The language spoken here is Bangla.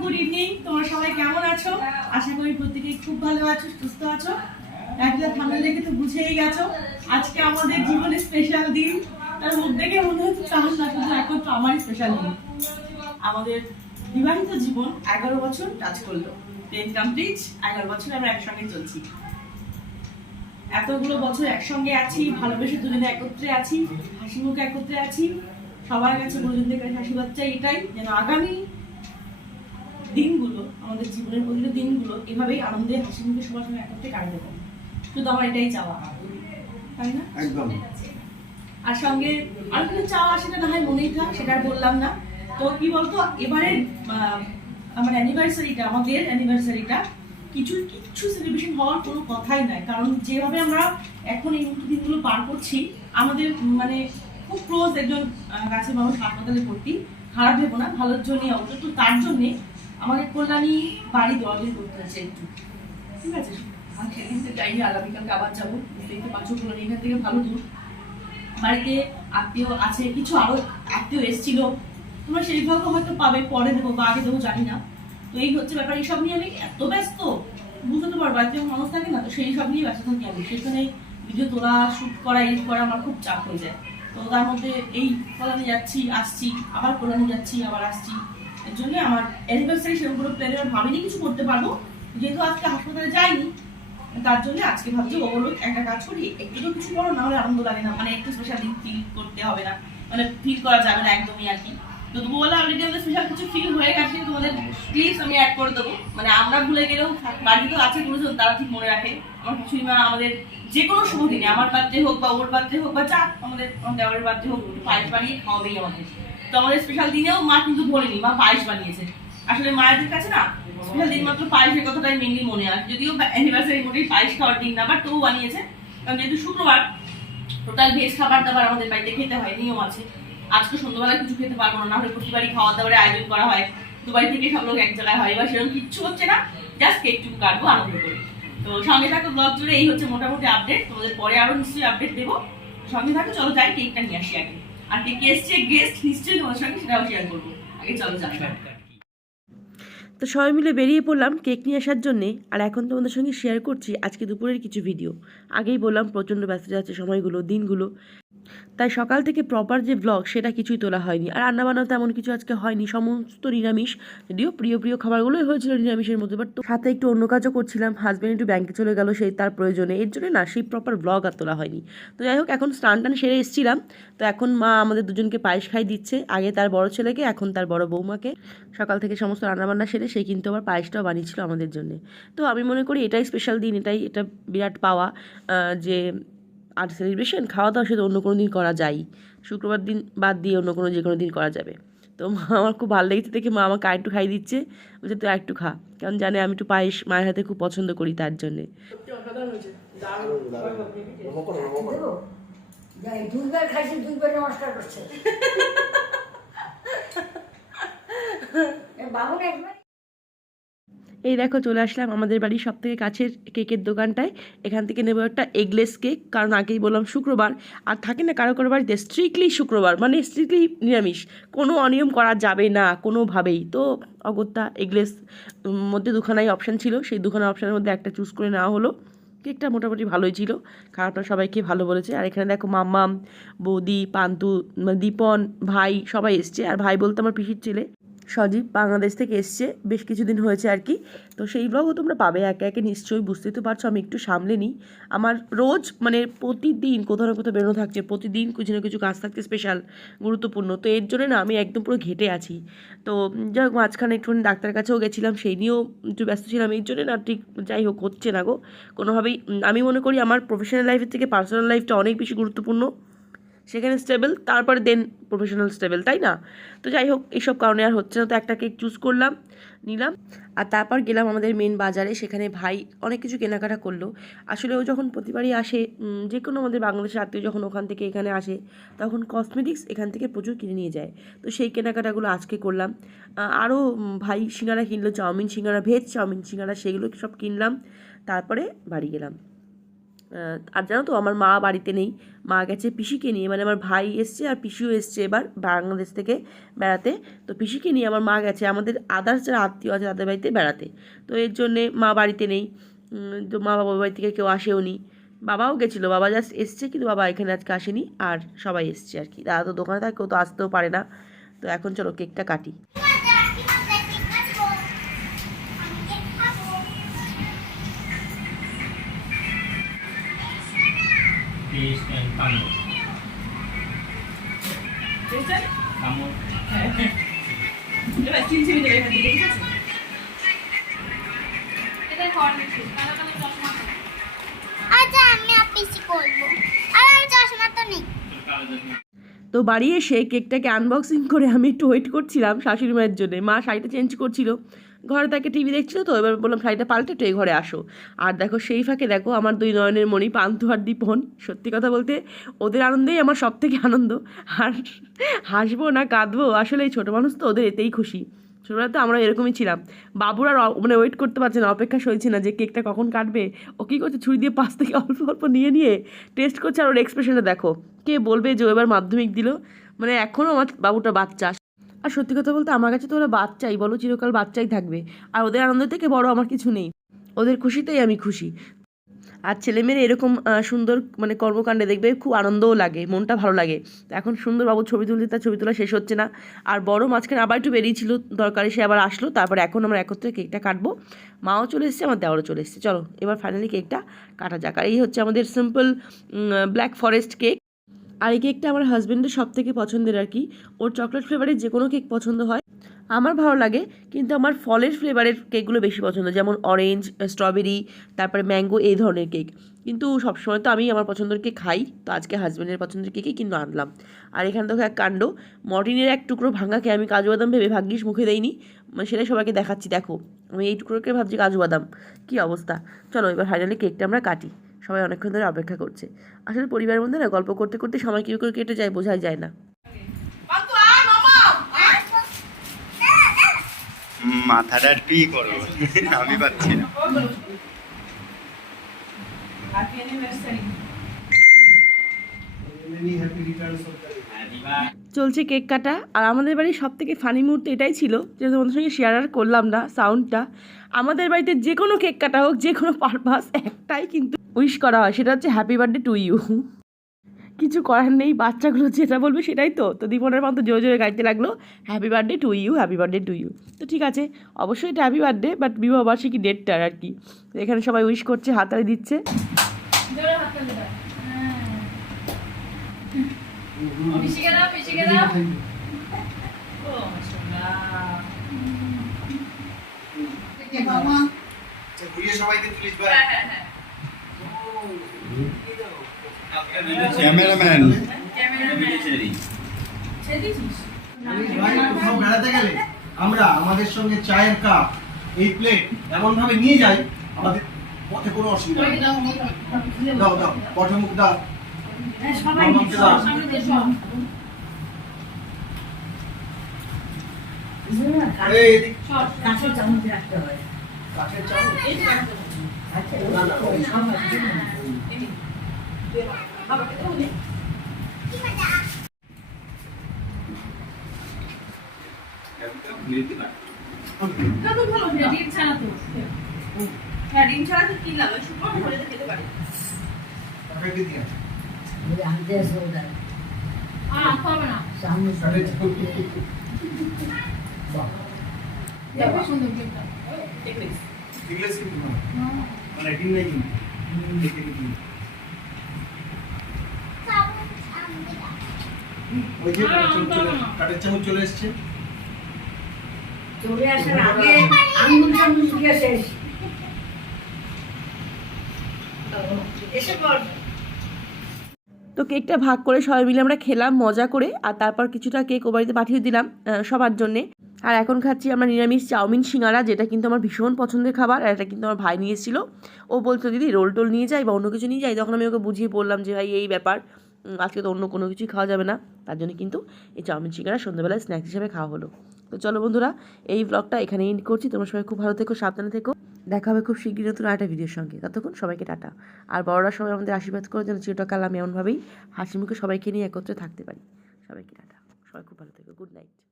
গুড ইভিনিং তোমরা সবাই কেমন আছো? আশা করি খুব ভালো আছো, সুস্থ আছো। একটা তো বুঝেই গেছো। আজকে আমাদের জীবনের স্পেশাল দিন। তার মুখ দেখে মনে হচ্ছে না শুধু একমাত্র আমারই স্পেশাল দিন। আমাদের বিবাহিত জীবন এগারো বছর করল। টেন কমপ্লিট এগারো বছর আমরা একসঙ্গে চলছি। এতগুলো বছর একসঙ্গে আছি, ভালোবেসে দুজনে একত্রে আছি হাসি মুখে একত্রে আছি। সবার কাছে গুরুজনদের কাছে আশীর্বাদ চাই এটাই, যেন আগামী দিনগুলো আমাদের জীবনের প্রতিটা দিনগুলো এভাবেই আনন্দে হাসি মুখে সবার সঙ্গে একত্রে পারে। শুধু আমার এটাই চাওয়া। তাই না? একদম। আর সঙ্গে আর কিছু চাওয়া সেটা না হয় মনেই থাক সেটা বললাম না। তো কি বলতো এবারে আমার অ্যানিভার্সারিটা আমাদের অ্যানিভার্সারিটা কিছু কিচ্ছু সেলিব্রেশন হওয়ার কোনো কথাই নাই। কারণ যেভাবে আমরা এখন এই দিনগুলো পার করছি আমাদের মানে খুব ক্লোজ একজন কাছের মানুষ হাসপাতালে ভর্তি। খারাপ ভেবো না ভালোর জন্যই অবশ্য তো তার জন্যে আমাদের কল্যাণী বাড়ি দরকারি করতে হচ্ছে একটু। ঠিক আছে? আর সেদিন তো যাইনি আগামীকালকে আবার যাব। দেখতে পাচ্ছ কল্যাণী এখান থেকে ভালো দূর। বাড়িতে আত্মীয় আছে, কিছু আরও আত্মীয় এসেছিল। তোমরা সেইভাবে হয়তো পাবে, পরে দেবো বা আগে দেবো, জানি না। তো এই হচ্ছে ব্যাপার, এইসব নিয়ে আমি এত ব্যস্ত, বুঝতে পারব বাড়িতে যখন মানুষ থাকে না, তো সেই সব নিয়ে ব্যস্ত থাকি আমি। সেখানে ভিডিও তোলা শুট করা এডিট করা আমার খুব চাপ হয়ে যায়। তো তার মধ্যে এই কলানে যাচ্ছি, আসছি, আবার কলানে যাচ্ছি, আবার আসছি। জন্য আমার অ্যানিভার্সারি সেরকম কোনো প্ল্যানে আমি ভাবিনি, কিছু করতে পারব। যেহেতু আজকে হাসপাতালে যাইনি, তার জন্য আজকে ভাবছি একটা কাজ করি একটু তো কিছু না হলে আনন্দ লাগে না। মানে একটু স্পেশাল দিন ফিল করতে হবে না। মানে ফিল করা যাবে না একদমই আর কি। তো তবু বলে অলরেডি আমাদের স্পেশাল কিছু ফিল হয়ে গেছে তোমাদের ক্লিপস আমি অ্যাড করে দেবো। মানে আমরা ভুলে গেলেও বাড়িতে তো আছে গুরুজন তারা ঠিক মনে রাখে। আমার কিছুই মা আমাদের যে কোনো শুভ দিনে, আমার বার্থডে হোক বা ওর বার্থডে হোক বা যা আমাদের দেওয়ারের বার্থডে হোক, পায়েস বানিয়ে খাওয়াবেই আমাদের। তো আমাদের স্পেশাল দিনেও মা কিন্তু বলেনি, মা পায়েস বানিয়েছে। আসলে মায়েদের কাছে না স্পেশাল দিন মাত্র পায়েসের কথাটাই মেনলি মনে আসে যদিও অ্যানিভার্সারি মোটেই পায়েস খাওয়ার দিন না বাট তবু বানিয়েছে। কারণ যেহেতু শুক্রবার টোটাল ভেজ খাবার দাবার আমাদের বাড়িতে খেতে হয়, নিয়ম আছে। আজকে সন্ধ্যাবেলায় কিছু খেতে পারব না নাহলে প্রতিবারই খাওয়া দাওয়ার আয়োজন করা হয়। দুবাই থেকে সব লোক এক জায়গায় হয়, এবার সেরকম কিচ্ছু হচ্ছে না জাস্ট কেকটুকু কাটবো, আনন্দ করে। তো সঙ্গে থাকো ব্লগ জুড়ে এই হচ্ছে মোটামুটি আপডেট তোমাদের পরে আরও নিশ্চয়ই আপডেট দেবো। সঙ্গে থাকো, চলো যাই কেকটা নিয়ে আসি আগে। আর কে কে এসছে গেস্ট নিশ্চয়ই তোমার সঙ্গে সেটাও শেয়ার করব। আগে চলো তো সবাই মিলে বেরিয়ে পড়লাম কেক নিয়ে আসার জন্যে আর এখন তোমাদের সঙ্গে শেয়ার করছি আজকে দুপুরের কিছু ভিডিও আগেই বললাম প্রচণ্ড ব্যস্ত যাচ্ছে সময়গুলো দিনগুলো। তাই সকাল থেকে প্রপার যে ব্লগ সেটা কিছুই তোলা হয়নি। আর রান্নাবান্না তেমন কিছু আজকে হয়নি। সমস্ত নিরামিষ, যদিও প্রিয় প্রিয় খাবারগুলোই হয়েছিল নিরামিষের মধ্যে বাট সাথে একটু অন্য কাজও করছিলাম। হাজব্যান্ড একটু ব্যাংকে চলে গেল, সেই তার প্রয়োজনে। এর জন্য না, সেই প্রপার ব্লগ আর তোলা হয়নি। তো যাই হোক, এখন স্নান টান সেরে এসেছিলাম। তো এখন মা আমাদের দুজনকে পায়েস খাই দিচ্ছে। আগে তার বড় ছেলেকে, এখন তার বড় বৌমাকে। সকাল থেকে সমস্ত রান্নাবান্না সেরে সে কিন্তু আবার পায়েসটাও বানিয়েছিল আমাদের জন্য। তো আমি মনে করি এটাই স্পেশাল দিন, এটাই, এটা বিরাট পাওয়া যে আর সেলিব্রেশন খাওয়া দাওয়া সেটা অন্য কোনো দিন করা যায়। শুক্রবার দিন বাদ দিয়ে অন্য কোনো যে কোনো দিন করা যাবে। তো মা আমার খুব ভালো লেগেছে দেখে মা আমাকে আরেকটু খাই দিচ্ছে। বলছে তুই একটু খা। কারণ জানে আমি একটু পায়েস মায়ের হাতে খুব পছন্দ করি তার জন্যে। দুইবার খাইছে দুইবার নমস্কার করছে। বাবু একবার এই দেখো চলে আসলাম আমাদের বাড়ির সব থেকে কাছের কেকের দোকানটায়। এখান থেকে নেব একটা এগলেস কেক কারণ আগেই বললাম শুক্রবার। আর থাকে না কারও কারও বাড়িতে স্ট্রিক্টলি শুক্রবার মানে স্ট্রিক্টলি নিরামিষ। কোনো অনিয়ম করা যাবে না কোনোভাবেই। তো অগত্যা এগলেস মধ্যে দুখানাই অপশান ছিল। সেই দুখানা অপশানের মধ্যে একটা চুজ করে নেওয়া হলো। কেকটা মোটামুটি ভালোই ছিল। খারাপটা সবাইকে ভালো বলেছে। আর এখানে দেখো মাম্মাম, বৌদি পান্তু মানে দীপন, ভাই সবাই এসছে। আর ভাই বলতে আমার পিসির ছেলে। সজীব বাংলাদেশ থেকে এসছে। বেশ কিছুদিন হয়েছে আর কি। তো সেই ব্লগও তোমরা পাবে একে একে, নিশ্চয়ই বুঝতেই তো পারছ, আমি একটু সামলে নিই। আমার রোজ মানে প্রতিদিন কোথাও না কোথাও বেরোনো থাকছে, প্রতিদিন কিছু না কিছু কাজ থাকছে স্পেশাল গুরুত্বপূর্ণ। তো এর জন্য না, আমি একদম পুরো ঘেটে আছি। তো যাই হোক, মাঝখানে একটুখানি ডাক্তারের কাছেও গেছিলাম, সেই নিয়েও একটু ব্যস্ত ছিলাম। এই জন্য না ঠিক যাই হোক হচ্ছে না গো। কোনোভাবেই আমি মনে করি আমার প্রফেশনাল লাইফের থেকে পার্সোনাল লাইফটা অনেক বেশি গুরুত্বপূর্ণ। সেখানে স্টেবল তারপরে দেন প্রফেশনাল স্টেবল তাই না? তো যাই হোক এইসব কারণে আর হচ্ছে না, তো একটা কেক চুজ করলাম, নিলাম, আর তারপর গেলাম আমাদের মেন বাজারে, সেখানে ভাই অনেক কিছু কেনাকাটা করল। আসলে ও যখন প্রতিবারই আসে যে কোনো আমাদের বাংলাদেশের আত্মীয় যখন ওখান থেকে এখানে আসে, তখন কসমেটিক্স এখান থেকে প্রচুর কিনে নিয়ে যায়। তো সেই কেনাকাটাগুলো আজকে করলাম। আরও ভাই সিঙ্গারা কিনলো, চাউমিন সিঙ্গারা ভেজ চাউমিন সিঙ্গারা, সেগুলো সব কিনলাম, তারপরে বাড়ি গেলাম। আর জানো তো, আমার মা বাড়িতে নেই। মা গেছে পিসিকে নিয়ে মানে আমার ভাই এসছে আর পিসিও এসছে এবার বাংলাদেশ থেকে বেড়াতে। তো পিসিকে নিয়ে আমার মা গেছে, আমাদের আদার্স যারা আত্মীয় আছে তাদের বাড়িতে বেড়াতে। তো এর জন্যে মা বাড়িতে নেই। তো মা বাবার বাড়ি থেকে কেউ আসেও নি। বাবাও গেছিল, বাবা জাস্ট এসছে কিন্তু বাবা এখানে আজকে আসেনি। আর সবাই এসছে আর কি। দাদা তো দোকানে থাকে কেউ তো আসতেও পারে না। তো এখন চলো কেকটা কাটি। Fish and। এবার দেবে এখান থেকে, ঠিক আছে? আচ্ছা আমি আপিসি করব। আর আমার চশমা তো নেই। তো বাড়ি এসে কেকটাকে আনবক্সিং করে আমি একটু ওয়েট করছিলাম শাশুড়ি মায়ের জন্য। মা শাড়িটা চেঞ্জ করছিল। ঘরে তাকে টিভি দেখছিল তো, এবার বললাম, শাড়িটা পাল্টে একটু এই ঘরে আসো। আর দেখো, সেই ফাঁকে দেখো, আমার দুই নয়নের মণি, পান্থু আর দীপন, সত্যি কথা বলতে ওদের আনন্দেই আমার সব থেকে আনন্দ। আর হাসবো না, কাঁদবো, আসলে এই ছোটো মানুষ তো ওদের এতেই খুশি। ছোটোবেলাতে আমরা এরকমই ছিলাম। বাবুর আর মানে ওয়েট করতে পারছে না, অপেক্ষা সইছে না যে কেকটা কখন কাটবে। ও কী করছে, ছুরি দিয়ে পাশ থেকে অল্প অল্প নিয়ে নিয়ে টেস্ট করছে আর ওর এক্সপ্রেশনটা দেখো। কে বলবে যে এবার মাধ্যমিক দিল? মানে এখনও আমার বাবুটা বাচ্চা। আর সত্যি কথা বলতে আমার কাছে তো ওরা বাচ্চাই, বলো চিরকাল বাচ্চাই থাকবে। আর ওদের আনন্দ থেকে বড় আমার কিছু নেই। ওদের খুশিতেই আমি খুশি। আর ছেলেমেয়েরা এরকম সুন্দর মানে কর্মকাণ্ডে দেখবে খুব আনন্দও লাগে, মনটা ভালো লাগে। এখন সুন্দরবাবু ছবি তুলতে, তার ছবি তোলা শেষ হচ্ছে না। আর বড় মাঝখানে আবার একটু বেরিয়েছিল দরকারে সে আবার আসলো, তারপর এখন আমরা একত্রে কেকটা কাটবো। মাও চলে এসেছে, আমার দেওয়ারও চলে এসেছে। চলো, এবার ফাইনালি কেকটা কাটা যাক। আর এই হচ্ছে আমাদের সিম্পল ব্ল্যাক ফরেস্ট কেক আর এই কেকটা আমার হাজব্যান্ডের সব থেকে পছন্দের আর কি। ওর চকলেট ফ্লেভারের যে কোনো কেক পছন্দ হয়। আমার ভালো লাগে, কিন্তু আমার ফলের ফ্লেভারের কেকগুলো বেশি পছন্দ, যেমন অরেঞ্জ স্ট্রবেরি তারপরে ম্যাঙ্গো এই ধরনের কেক। কিন্তু সবসময় তো আমি আমার পছন্দের কেক খাই, তো আজকে হাজব্যান্ডের পছন্দের কেকই কিন্তু আনলাম। আর এখানে দেখো এক কাণ্ড মর্টিনের এক টুকরো ভাঙাকে আমি কাজু বাদাম ভেবে ভাগ্যিস মুখে দেইনি। মানে সেটাই সবাইকে দেখাচ্ছি, দেখো। আমি এই টুকরোকে ভাবছি কাজু বাদাম। কী অবস্থা? চলো এবার ফাইনালি কেকটা আমরা কাটি। সবাই অনেকক্ষণ ধরে অপেক্ষা করছে। আসলে পরিবারের মধ্যে না গল্প করতে করতে সময় কী করে কেটে যায় বোঝাই যায় না। মাথাটা কি করব আমি পাচ্ছি না। চলছে কেক কাটা আর আমাদের বাড়ির সব থেকে ফানি মুহূর্ত এটাই ছিল যে তোমাদের সঙ্গে শেয়ার আর করলাম না সাউন্ডটা আমাদের বাড়িতে যে কোনো কেক কাটা হোক যে কোনো পারপাস একটাই কিন্তু উইশ করা হয় সেটা হচ্ছে হ্যাপি বার্থডে টু ইউ কিছু করার নেই বাচ্চাগুলো যেটা বলবে সেটাই তো তো দীপনের মতো জোরে জোরে গাইতে লাগল happy birthday to you happy birthday to you তো ঠিক আছে অবশ্যই এটা হ্যাপি বার্থডে বাট বিবাহবার্ষিকী ডেটটার আর কি এখানে সবাই উইশ করছে হাতালি দিচ্ছে সোনা। হ্যাঁ, হ্যাঁ, হ্যাঁ। ক্যামেরাম্যান ছেড়ে দিয়েছিস? ভাই কোথাও বেড়াতে গেলে আমরা আমাদের সঙ্গে চায়ের কাপ এই প্লেট এমন ভাবে নিয়ে যাই আমাদের পথে কোনো অসুবিধা নেই। দাও দাও পথে দাও। কাঁচের চামচ রাখতে হয়। কাঠের চামচ? ডিম ছাড়া তো। হ্যাঁ, ডিম ছাড়া তো কি লাগে? শুকনো খেতে পারি। ইংলিশ কিন্তু না মানে ডিম নেই কিন্তু দেখে দেখি ওই যে কাঠের চামচ চলে- কাঠের চামচ চলে এসছে। চলে আসার আগে আঙুল চামচ দিয়ে শেষ। এসে পর তো কেকটা ভাগ করে সবাই মিলে আমরা খেলাম মজা করে আর তারপর কিছুটা কেক ও বাড়িতে পাঠিয়ে দিলাম সবার জন্যে। আর এখন খাচ্ছি আমরা নিরামিষ চাউমিন সিঙ্গারা যেটা কিন্তু আমার ভীষণ পছন্দের খাবার আর এটা কিন্তু আমার ভাই নিয়ে এসেছিল। ও বলতো দিদি রোল টোল নিয়ে যাই বা অন্য কিছু নিয়ে যাই? তখন আমি ওকে বুঝিয়ে বললাম যে ভাই এই ব্যাপার। আজকে তো অন্য কোনো কিছুই খাওয়া যাবে না। তার জন্য কিন্তু এই চাউমিন চিকেনটা সন্ধ্যাবেলায় স্ন্যাক্স হিসেবে খাওয়া হলো। তো চলো বন্ধুরা, এই ব্লগটা এখানে এন্ড করছি। তোমরা সবাই খুব ভালো থেকো, সাবধানে থেকো। দেখা হবে খুব শীঘ্রই নতুন আরেকটা ভিডিওর সঙ্গে। ততক্ষণ সবাইকে টাটা। আর বড়রা সবাই আমাদের আশীর্বাদ করে যেন চিরকাল আমি এমনভাবেই হাসি মুখে সবাইকে নিয়ে একত্রে থাকতে পারি। সবাইকে টাটা। সবাই খুব ভালো থেকো। Good night